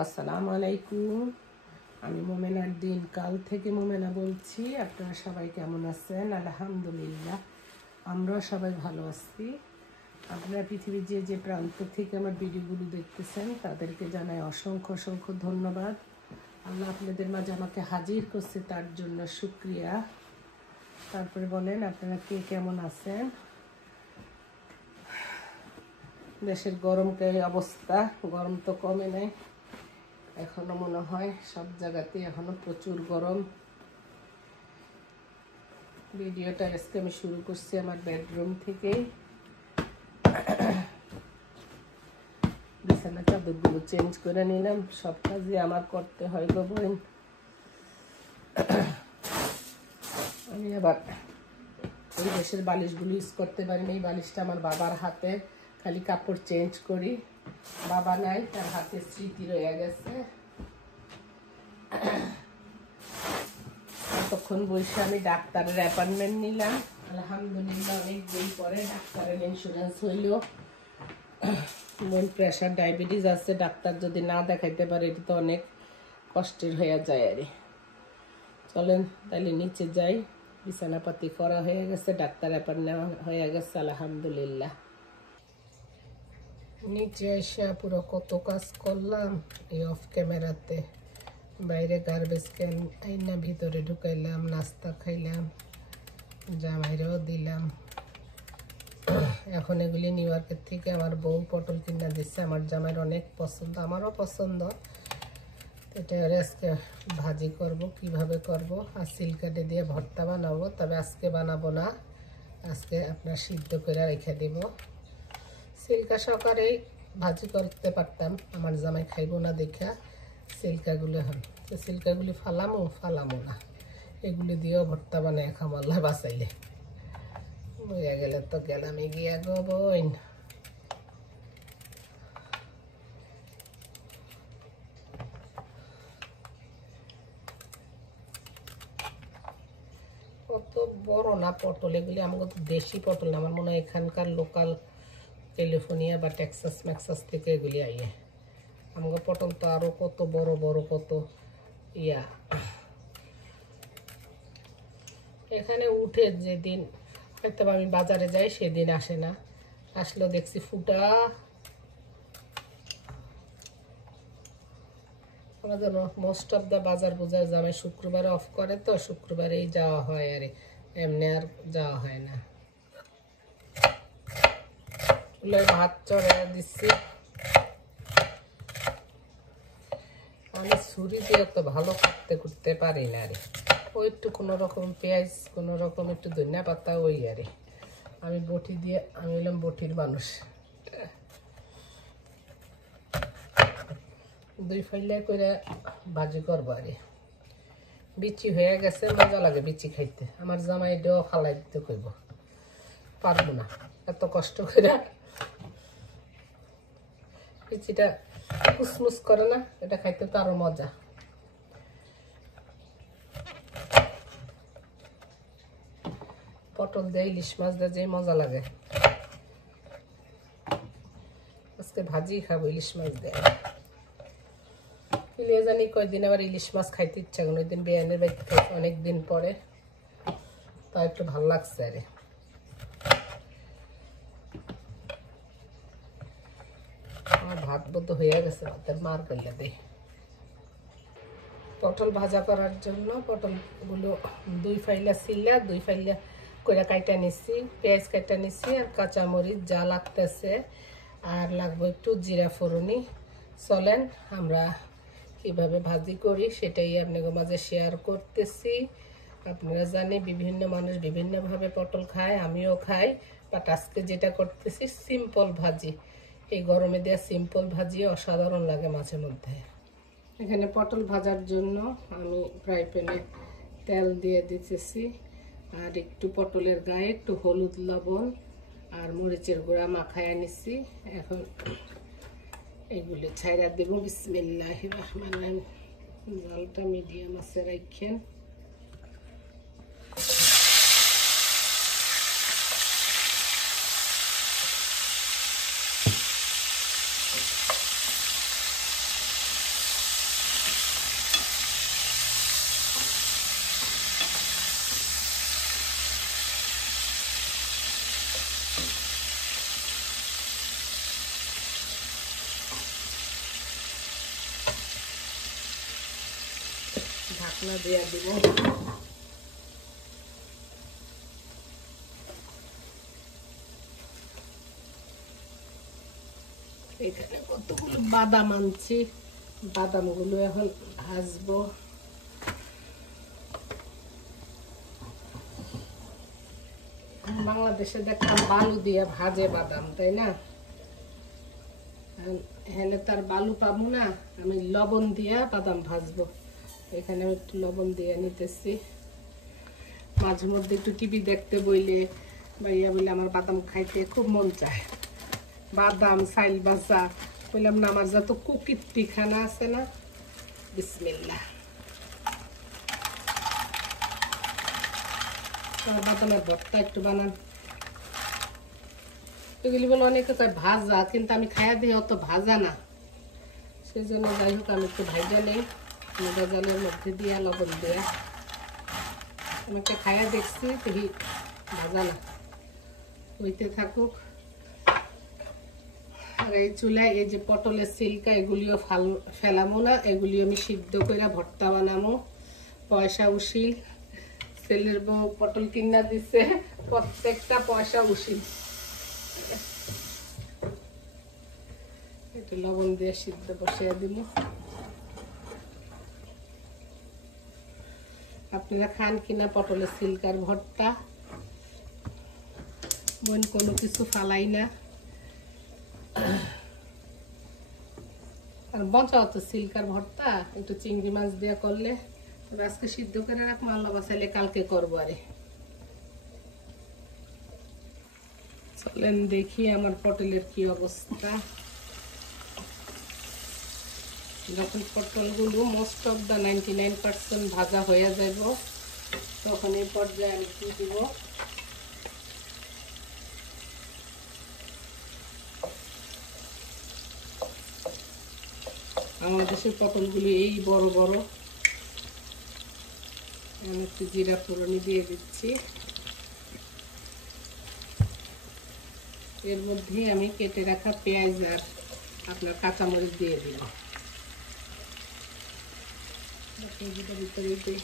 আসসালামু আলাইকুম। আমি মোমেনার দিন কাল থেকে মোমেনা বলছি। আপনারা সবাই কেমন আছেন? আলহামদুলিল্লাহ, আমরাও সবাই ভালো আছি। আপনারা পৃথিবীর যে যে প্রান্ত থেকে আমার ভিডিওগুলো দেখতেছেন তাদেরকে জানাই অসংখ্য অসংখ্য ধন্যবাদ। আল্লাহ আপনাদের মাঝে আমাকে হাজির করছে, তার জন্য শুকরিয়া। তারপরে বলেন আপনারা কে কেমন আছেন? দেশের গরমকে অবস্থা, গরম তো কমে নাই, এখনো মনে হয় সব জায়গাতে এখনো প্রচুর গরম। ভিডিওটা আজকে আমি শুরু করছি আমার বেডরুম থেকেই। বিছানা চাদরগুলো চেঞ্জ করে নিলাম, সব কাজই আমার করতে হয় গো বোন। আমি আবার এই দেশের বালিশগুলো ইউজ করতে পারি না। এই বালিশটা আমার বাবার হাতে, খালি কাপড় চেঞ্জ করি। বাবা নাই, তার হাতে স্মৃতি রয়ে গেছে। তখন বসে আমি ডাক্তারের অ্যাপয়েন্টমেন্ট নিলাম। আলহামদুলিল্লাহ অনেক দিন পরে ডাক্তারের ইন্স্যুরেন্স হইল। প্রেশার ডায়াবেটিস আছে, ডাক্তার যদি না দেখাইতে পারে এটা তো অনেক কষ্টের হয়ে যায়। আরে চলেন তাহলে নিচে যাই। বিছানাপাতি করা হয়ে গেছে, ডাক্তার অ্যাপয়েন্টমেন্ট হয়ে গেছে আলহামদুলিল্লাহ। নিচে এসে পুরো কত কাজ করলাম এই অফ ক্যামেরাতে। বাইরে গার্বেজ ক্যান আইনা ভিতরে ঢুকাইলাম, নাস্তা খাইলাম, জামাইরেও দিলাম। এখন এগুলি নিউ ইয়র্কের থেকে আমার বউ পটল কিনা দিচ্ছে, আমার জামাইয়ের অনেক পছন্দ, আমারও পছন্দ। এটা আজকে ভাজি করব, কিভাবে করব, আর সিলকাটে দিয়ে ভর্তা বানাবো। তবে আজকে বানাবো না, আজকে আপনার সিদ্ধ করে রেখে দিব। সিল্কা সকালেই ভাজি করতে পারতাম, আমার জামাই খাইব না দেখা সিল্কাগুলো হন। তো সিল্কাগুলি ফালামো না, এগুলি দিয়েও ভর্তা বানায় খাম আল্লাহ বাঁচাইলে। বইয়া গেলে তো গেলামই গিয়া গো বোন। কত বড় না পটল, এগুলি আমাকে তো দেশি পটল না, আমার মনে হয় এখানকার লোকাল ক্যালিফোর্নিয়া বা টেক্সাস ম্যাক্সাস থেকে এগুলি আইয়ে। আমাকে পটল তো আরো কত বড় বড়, কত ইয়া। এখানে উঠে যেদিন হয়তো আমি বাজারে যাই সেদিন আসে না, আসলেও দেখছি ফুটা। আমাদের মোস্ট অফ দ্য বাজার বোঝার জামাই শুক্রবারে অফ করে, তো শুক্রবারেই যাওয়া হয়, আর এমনি আর যাওয়া হয় না। ভাত চড়াইয়া দিচ্ছি। আমি ছুরি দিয়ে তো ভালো করতে পারি না রে। ওই একটু কোনো রকম পেঁয়াজ, কোনো রকম একটু ধনিয়া পাতা, ওই আরে। আমি বটি দিয়ে, আমি হলাম বটির মানুষ। দুই ফাইলে করে ভাজি করবো আরে। বিচি হয়ে গেছে, মজা লাগে বিচি খাইতে। আমার জামাই এটাও খালাই দিতে কইব, পারবো না এত কষ্ট করে। বিচিটা মুসমুস করে না, এটা খাইতে তো আরো মজা। পটল দিয়ে ইলিশ মাছ দিয়ে যে মজা লাগে। আজকে ভাজি খাবো ইলিশ মাছ দিয়ে। জানি কয়দিন আবার ইলিশ মাছ খাইতে ইচ্ছা করে। ওই দিন বেয়ানের বাড়িতে খাইতে অনেকদিন পরে, তা একটু ভালো লাগছে আরে। আমার ভাত বোধ হয়ে গেছে, ভাতের মার করলে দে। পটল ভাজা করার জন্য পটলগুলো দুই ফাইলা ছিলা, দুই ফাইলা করে কাইটা নিচ্ছি, পেঁয়াজ কাইটা নিচ্ছি, আর কাঁচামরিচ যা লাগতেছে, আর লাগবে একটু জিরা ফোড়নি। চলেন আমরা কিভাবে ভাজি করি সেটাই আপনাদের মাঝে শেয়ার করতেছি। আপনারা জানি বিভিন্ন মানুষ বিভিন্নভাবে পটল খায়, আমিও খাই, বাট আজকে যেটা করতেছি সিম্পল ভাজি। এই গরমে দেওয়া সিম্পল ভাজি অসাধারণ লাগে মাঝে মধ্যে। এখানে পটল ভাজার জন্য আমি ফ্রাই প্যানে তেল দিয়ে দিতেছি, আর একটু পটলের গায়ে একটু হলুদ, লবণ আর মরিচের গুঁড়া মাখায় নিচ্ছি। এখন এগুলো ছাইরা দেব। বিসমিল্লাহির রহমানির রহিম। জালটা মিডিয়াম আছে রাখেন। ঢাকনা দিয়ে দিব। এখানে কতগুলো বাদাম আনছি, বাদামগুলো এখন ভাজবো। বাংলাদেশে দেখলাম বালু দিয়ে ভাজে বাদাম, তাই না? এখানে তার বালু পাবো না, আমি লবণ দিয়ে বাদাম ভাজবো। এখানে আমি একটু লবণ দিয়ে নিতেছি। মাঝে মধ্যে একটু টিভি দেখতে বইলে ভাইয়া বলে আমার বাদাম খাইতে খুব মন চায়। বাদাম চাইল ভাজা বললাম না, আমার যত কুকিত্তি খানা আছে না, বিসমিল্লাহ। বাদামের ভর্তা একটু বানান। এগুলি বলে অনেকে কয় ভাজা, কিন্তু আমি খাইয়া দিই অত ভাজা না, সেই জন্য যাই হোক আমি একটু ভাজা নেই জালের মধ্যে দিয়া লবণ দিয়া। আমি একটা খাইয়া দেখছি, দেখি ভাজা না, হইতে থাকুক। আর এই চুলায় এই যে পটলের সিল্কা, এগুলিও ফেলামো না, এগুলি আমি সিদ্ধ করে ভর্তা বানাবো। পয়সা উশিল, ছেলের বউ পটল কিনা দিছে, প্রত্যেকটা পয়সা উশিল। একটু লবণ দিয়ে সিদ্ধ বসিয়ে দিব। আপনারা খান কিনা পটলের সিল্কার ভর্তা? বোন কোনো কিছু ফালাই না। আর বচাও তো সিল্কার ভর্তা, একটু চিংড়ি মাছ দিয়ে করলে। আজকে সিদ্ধ করে রাখবো, আল্লাহ বাঁচাইলে কালকে করবো। আরে চলেন দেখি আমার পটলের কি অবস্থা। যখন পটলগুলো মোস্ট অফ দ্য 99% ভাজা হয়ে যাব, তখন এই পর্যায়ে আমি কি দিব, আমার দেশের পটলগুলো এই বড় বড়। আমি একটু জিরা ফোড়নি দিয়ে দিচ্ছি। এর মধ্যে আমি কেটে রাখা পেঁয়াজ আর আপনার কাঁচামরিচ দিয়ে দিব। ভিতরে দিই।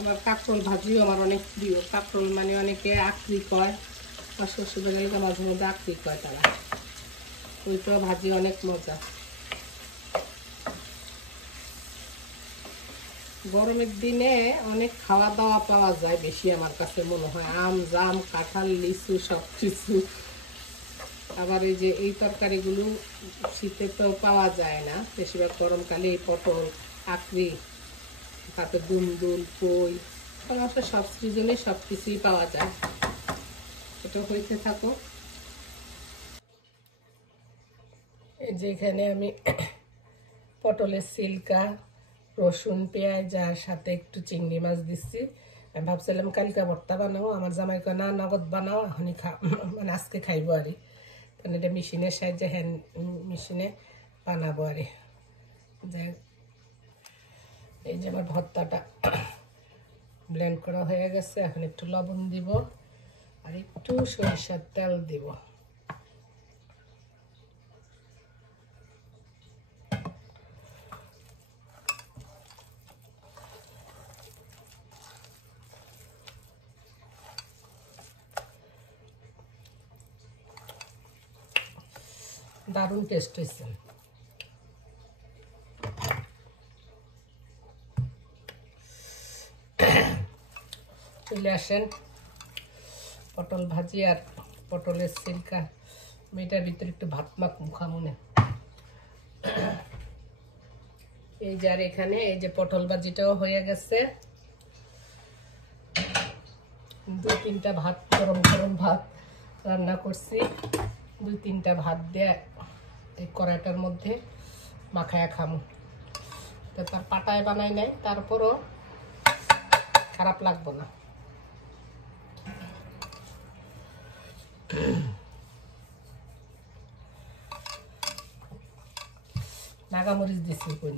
আমার কাঁকরোল ভাজিও আমার অনেক প্রিয়। কাঁকরোল মানে অনেকে আকরি কয়, আর শ্বশুরবাড়িতে মাঝে মধ্যে আকরি কয় তারা। ওইটাও ভাজি অনেক মজা। গরমের দিনে অনেক খাওয়া দাওয়া পাওয়া যায় বেশি, আমার কাছে মনে হয়। আম, জাম, কাঁঠাল, লিচু সব কিছু। আবার এই যে এই তরকারিগুলো শীতে তো পাওয়া যায় না, বেশিরভাগ গরমকালে এই পটল, আকরি, তারপরে দুন্দুল, কই, সব সিজনে সব কিছুই পাওয়া যায়। এটা হইতে থাকো। এই যে এখানে আমি পটলের সিল্কা, রসুন, পেঁয়াজ আর সাথে একটু চিংড়ি মাছ দিচ্ছি। আমি ভাবছিলাম কালকে ভর্তা বানাবো, আমার জামাই কয় না, নগদ বানাও, এখনই মানে আজকে খাইবো আর। কারণ এটা মেশিনের সাহায্যে, হ্যান্ড মেশিনে বানাবো আর। যাই, এই যে আমার ভর্তাটা ব্লেন্ড করা হয়ে গেছে। এখন একটু লবণ দিব আর একটু সরিষার তেল দিব। দারুণ টেস্ট হয়েছে। চলে আসেন, পটল ভাজি আর পটলের সিল্কা, মেয়েটার ভিতরে একটু ভাত মাখা মনে। এই যে আর এখানে এই যে পটল ভাজিটাও হয়ে গেছে। 2-3টা ভাত, গরম গরম ভাত রান্না করছি। 2-3টা ভাত দিয়ে এই কড়াইটার মধ্যে মাখায়া খামো। তো তার পাটায় বানাই নাই, তারপরও খারাপ লাগবো না। নাগামরিচ দিছি কোন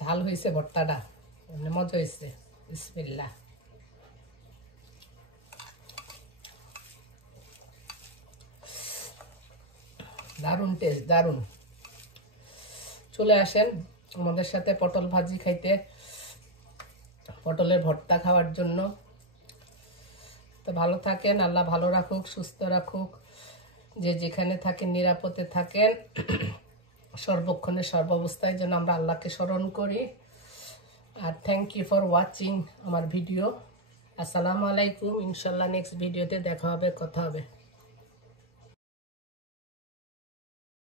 ঝাল হয়েছে ভর্তাটা, মজা হয়েছে। বিসমিল্লাহ। দারুণ টেস্ট, দারুণ। চলে আসেন আমাদের সাথে পটল ভাজি খাইতে, পটলের ভর্তা খাওয়ার জন্য। তো ভালো থাকেন, আল্লাহ ভালো রাখুক, সুস্থ রাখুক, যে যেখানে থাকেন নিরাপদে থাকেন। সর্বক্ষণে সর্বাবস্থায় যেন আমরা আল্লাহকে স্মরণ করি। আর থ্যাংক ইউ ফর ওয়াচিং আমার ভিডিও। আসসালামু আলাইকুম। ইনশাল্লাহ নেক্সট ভিডিওতে দেখা হবে, কথা হবে।